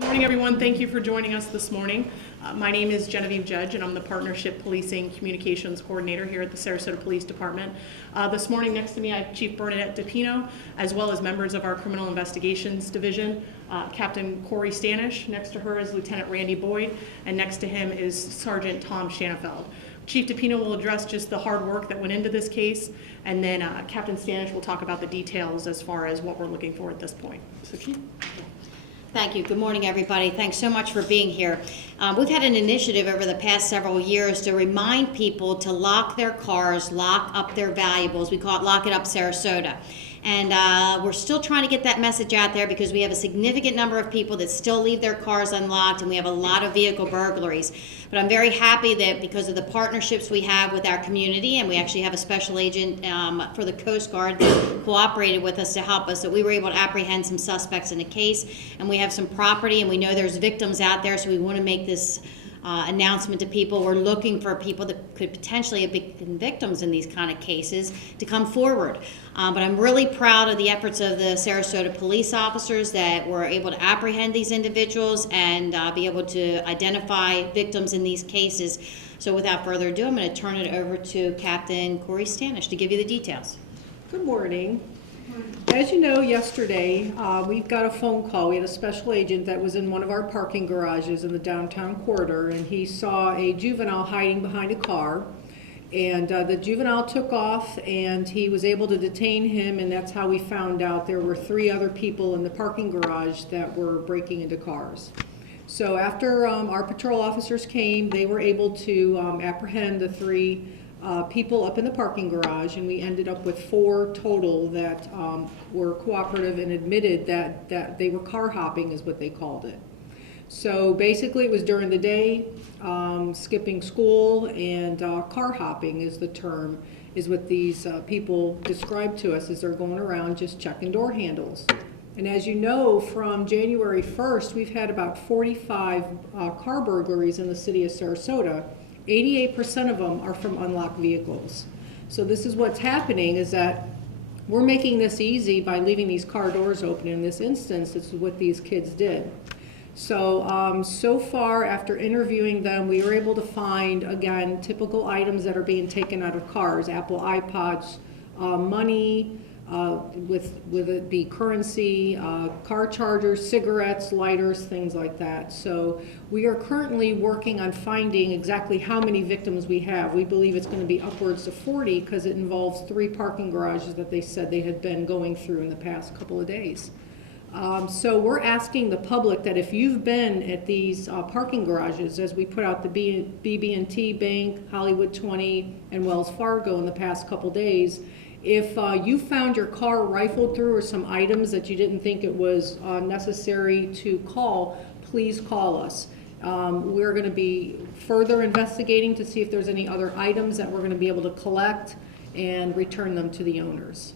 Good morning, everyone. Thank you for joining us this morning. My name is Genevieve Judge, and I'm the Partnership Policing Communications Coordinator here at the Sarasota Police Department. This morning, next to me, I have Chief Bernadette DiPino, as well as members of our Criminal Investigations Division, Captain Corey Stanish. Next to her is Lieutenant Randy Boyd, and next to him is Sergeant Tom Shanafeld. Chief DiPino will address just the hard work that went into this case, and then Captain Stanish will talk about the details as far as what we're looking for at this point. So, Chief. Thank you. Good morning, everybody. Thanks so much for being here. We've had an initiative over the past several years to remind people to lock their cars, lock up their valuables. We call it Lock It Up Sarasota. And we're still trying to get that message out there because we have a significant number of people that still leave their cars unlocked, and we have a lot of vehicle burglaries. But I'm very happy that because of the partnerships we have with our community, and we actually have a special agent for the Coast Guard that cooperated with us to help us, that we were able to apprehend some suspects in the case. And we have some property, and we know there's victims out there, so we want to make this announcement to people. We're looking for people that could potentially have been victims in these kind of cases to come forward. But I'm really proud of the efforts of the Sarasota police officers that were able to apprehend these individuals and be able to identify victims in these cases. So without further ado, I'm going to turn it over to Captain Corey Stanish to give you the details. Good morning. As you know, yesterday we got a phone call. We had a special agent that was in one of our parking garages in the downtown corridor, and he saw a juvenile hiding behind a car. And the juvenile took off, and he was able to detain him, and that's how we found out there were 3 other people in the parking garage that were breaking into cars. So after our patrol officers came, they were able to apprehend the 3 people up in the parking garage, and we ended up with 4 total that were cooperative and admitted that they were car hopping is what they called it. So basically it was during the day, skipping school, and car hopping is the term, is what these people described to us as they're going around just checking door handles. And as you know, from January 1st, we've had about 45 car burglaries in the city of Sarasota. 88% of them are from unlocked vehicles. So this is what's happening, is that we're making this easy by leaving these car doors open. In this instance, this is what these kids did. So, so far, after interviewing them, we were able to find, again, typical items that are being taken out of cars: Apple iPods, money, with it be currency, car chargers, cigarettes, lighters, things like that. So we are currently working on finding exactly how many victims we have. We believe it's going to be upwards to 40 because it involves 3 parking garages that they said they had been going through in the past couple of days. So we're asking the public that if you've been at these parking garages, as we put out the BB&T Bank, Hollywood 20, and Wells Fargo in the past couple days, if you found your car rifled through or some items that you didn't think it was necessary to call, please call us. We're going to be further investigating to see if there's any other items that we're going to be able to collect and return them to the owners.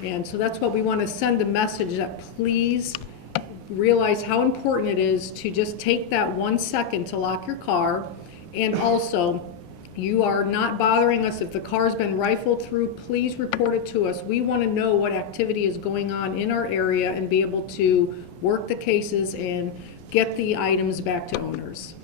And so that's what we want to send a message, that please realize how important it is to just take that 1 second to lock your car. And also, you are not bothering us. If the car's been rifled through, please report it to us. We want to know what activity is going on in our area and be able to work the cases and get the items back to owners.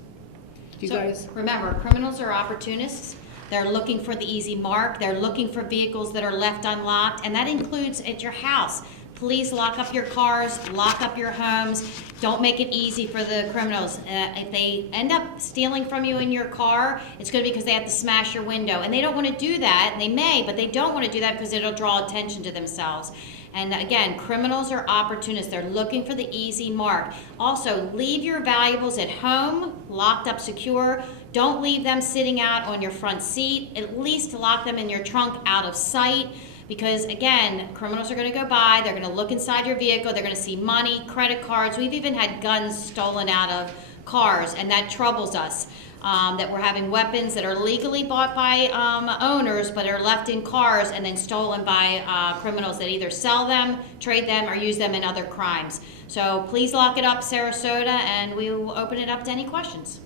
Do you guys? Remember, criminals are opportunists. They're looking for the easy mark. They're looking for vehicles that are left unlocked, and that includes at your house. Please lock up your cars, lock up your homes. Don't make it easy for the criminals. If they end up stealing from you in your car, it's going to be because they have to smash your window. And they don't want to do that. And they may, but they don't want to do that because it'll draw attention to themselves. And again, criminals are opportunists. They're looking for the easy mark. Also, leave your valuables at home, locked up secure. Don't leave them sitting out on your front seat. At least lock them in your trunk out of sight. Because again, criminals are going to go by, they're going to look inside your vehicle, they're going to see money, credit cards. We've even had guns stolen out of cars, and that troubles us. That we're having weapons that are legally bought by owners but are left in cars and then stolen by criminals that either sell them, trade them, or use them in other crimes. So please lock it up, Sarasota, and we will open it up to any questions.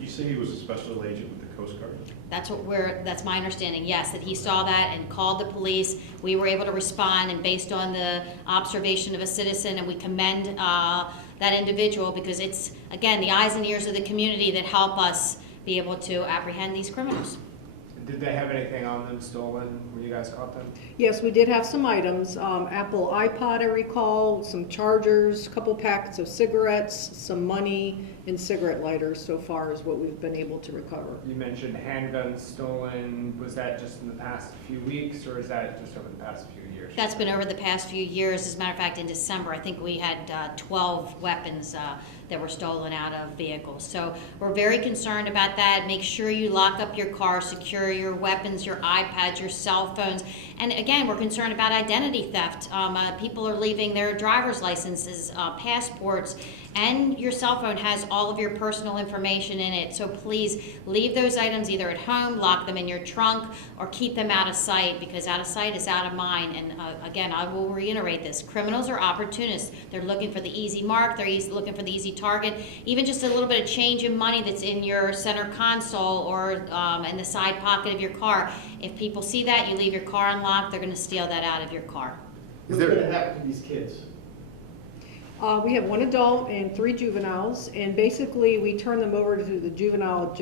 You say he was a special agent with the Coast Guard? That's my understanding, yes, that he saw that and called the police. We were able to respond, and based on the observation of a citizen, and we commend that individual, because it's, again, the eyes and ears of the community that help us be able to apprehend these criminals. Did they have anything on them stolen when you guys caught them? Yes, we did have some items, Apple iPod, I recall, some chargers, a couple packets of cigarettes, some money, and cigarette lighters so far is what we've been able to recover. You mentioned handguns stolen. Was that just in the past few weeks, or is that just over the past few years? That's been over the past few years. As a matter of fact, in December, I think we had 12 weapons that were stolen out of vehicles. So we're very concerned about that. Make sure you lock up your car, secure your weapons, your iPads, your cell phones. And again, we're concerned about identity theft. People are leaving their driver's licenses, passports, and your cell phone has all of your personal information in it. So please leave those items either at home, lock them in your trunk, or keep them out of sight, because out of sight is out of mind. And again, I will reiterate this. Criminals are opportunists. They're looking for the easy mark. They're looking for the easy target. Even just a little bit of change in money that's in your center console or in the side pocket of your car. If people see that, you leave your car unlocked, they're going to steal that out of your car. What's going to happen to these kids? We have 1 adult and 3 juveniles, and basically we turn them over to the juvenile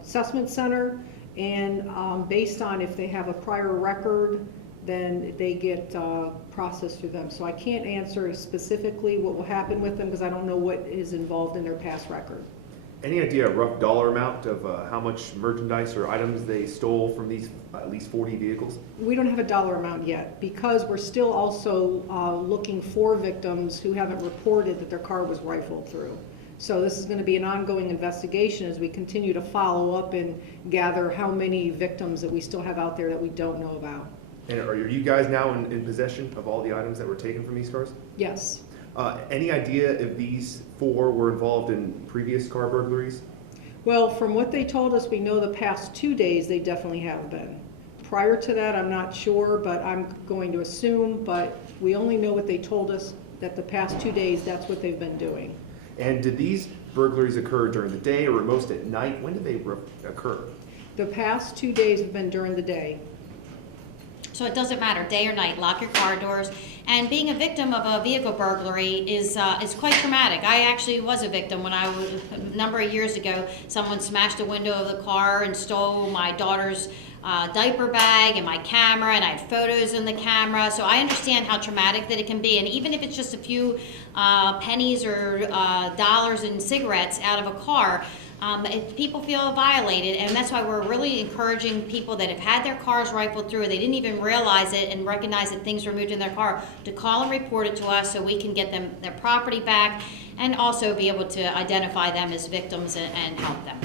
assessment center, and based on if they have a prior record, then they get processed through them. So I can't answer specifically what will happen with them because I don't know what is involved in their past record. Any idea a rough dollar amount of how much merchandise or items they stole from these at least 40 vehicles? We don't have a dollar amount yet because we're still also looking for victims who haven't reported that their car was rifled through. So this is going to be an ongoing investigation as we continue to follow up and gather how many victims that we still have out there that we don't know about. And are you guys now in possession of all the items that were taken from these cars? Yes. Any idea if these 4 were involved in previous car burglaries? Well, from what they told us, we know the past 2 days they definitely have been. Prior to that, I'm not sure, but I'm going to assume, but we only know what they told us, that the past 2 days, that's what they've been doing. And did these burglaries occur during the day or most at night? When did they occur? The past 2 days have been during the day. So it doesn't matter, day or night, lock your car doors. And being a victim of a vehicle burglary is quite traumatic. I actually was a victim when I was, a number of years ago, someone smashed a window of the car and stole my daughter's diaper bag and my camera, and I had photos in the camera. So I understand how traumatic that it can be. And even if it's just a few pennies or dollars in cigarettes out of a car, people feel violated, and that's why we're really encouraging people that have had their cars rifled through, they didn't even realize it and recognize that things were moved in their car, to call and report it to us so we can get them their property back and also be able to identify them as victims and help them.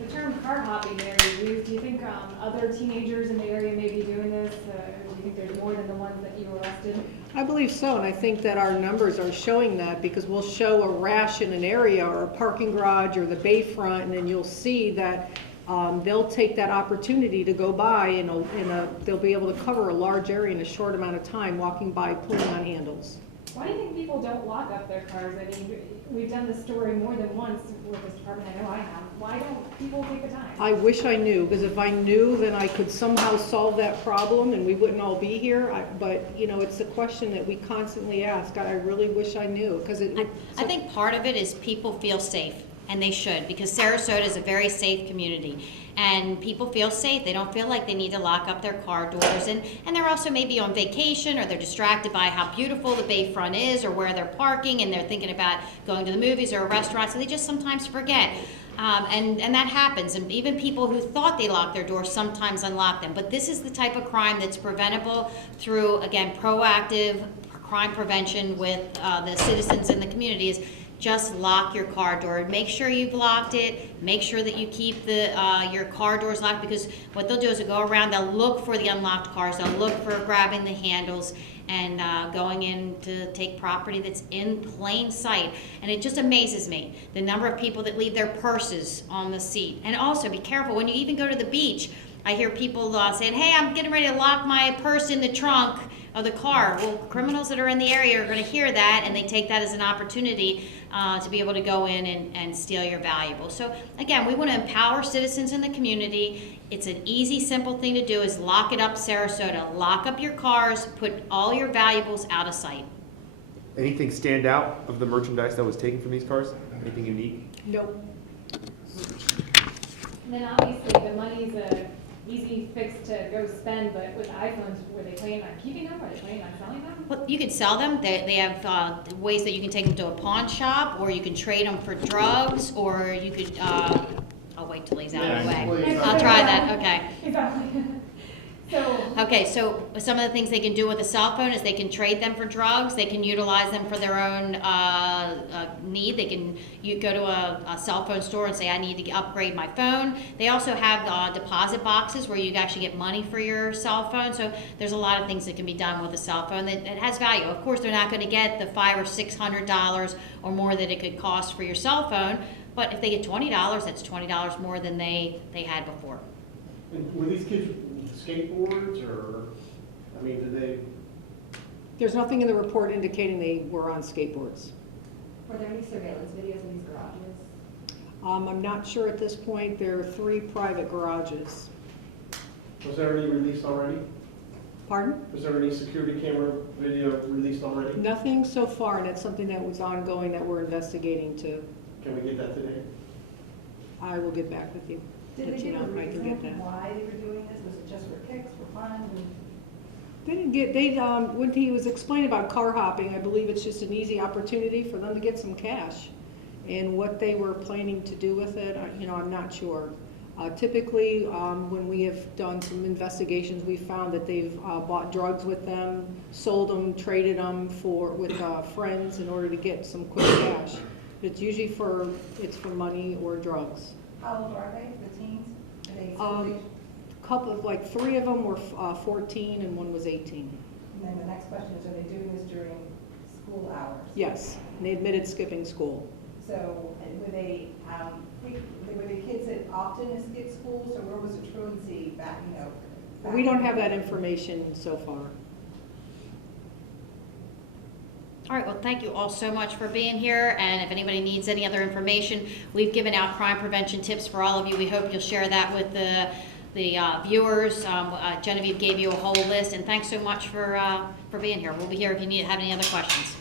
The term car hopping there is used. Do you think other teenagers in the area may be doing this? Do you think there's more than the ones that you arrested? I believe so, and I think that our numbers are showing that because we'll show a rash in an area or a parking garage or the bayfront, and then you'll see that they'll take that opportunity to go by and they'll be able to cover a large area in a short amount of time walking by pulling on handles. Why do you think people don't lock up their cars? I mean, we've done this story more than once with this department. I know I have. Why don't people take the time? I wish I knew, because if I knew, then I could somehow solve that problem and we wouldn't all be here. But, you know, it's a question that we constantly ask. I really wish I knew, because I think part of it is people feel safe, and they should, because Sarasota is a very safe community. And people feel safe. They don't feel like they need to lock up their car doors. And they're also maybe on vacation, or they're distracted by how beautiful the bayfront is or where they're parking, and they're thinking about going to the movies or a restaurant, so they just sometimes forget. And that happens. And even people who thought they locked their doors sometimes unlock them. But this is the type of crime that's preventable through, again, proactive crime prevention with the citizens in the community. Is just lock your car door. Make sure you've locked it. Make sure that you keep your car doors locked, because what they'll do is they'll go around, they'll look for the unlocked cars, they'll look for grabbing the handles and going in to take property that's in plain sight. And it just amazes me, the number of people that leave their purses on the seat. And also be careful, when you even go to the beach, I hear people saying, hey, I'm getting ready to lock my purse in the trunk, of the car. Well, criminals that are in the area are gonna hear that, and they take that as an opportunity to be able to go in and steal your valuables. So again, we wanna empower citizens in the community. It's an easy, simple thing to do, is lock it up, Sarasota. Lock up your cars, put all your valuables out of sight. Anything stand out of the merchandise that was taken from these cars? Anything unique? Nope. And then obviously the money's a easy fix to go spend, but with iPhones, were they planning on keeping them? Were they planning on selling them? Well, you can sell them. They have ways that you can take them to a pawn shop, or you can trade them for drugs, or you could, I'll wait till he's out of the way. I'll try that, okay. Exactly. So, Okay, so some of the things they can do with a cell phone is they can trade them for drugs. They can utilize them for their own need. You go to a cell phone store and say, I need to upgrade my phone. They also have deposit boxes where you actually get money for your cell phone. So there's a lot of things that can be done with a cell phone that has value. Of course, they're not going to get the $500 or $600 or more that it could cost for your cell phone. But if they get $20, that's $20 more than they had before. And were these kids skateboards, or, I mean, did they? There's nothing in the report indicating they were on skateboards. Were there any surveillance videos in these garages? I'm not sure at this point. There are 3 private garages. Was there any released already? Pardon? Was there any security camera video released already? Nothing so far, and it's something that was ongoing that we're investigating to. Can we get that today? I will get back with you. Did Let they you give know a if I can get reason that. why they were doing this? Was it just for kicks, for fun? They didn't get, when he was explaining about car hopping, I believe it's just an easy opportunity for them to get some cash. And what they were planning to do with it, I'm not sure. Typically, when we have done some investigations, we found that they've bought drugs with them, sold them, traded them with friends in order to get some quick cash. It's usually for money or drugs. How old are they, the teens? Are they school age? Couple of, 3 of them were 14 and 1 was 18. And then the next question is, are they doing this during school hours? Yes, and they admitted skipping school. So, and were they kids that often skip schools, or where was the truancy back, back We don't in have the that day? information so far. All right, well, thank you all so much for being here, and if anybody needs any other information, we've given out crime prevention tips for all of you. We hope you'll share that with the viewers. Genevieve gave you a whole list, and thanks so much for being here. We'll be here if you have any other questions.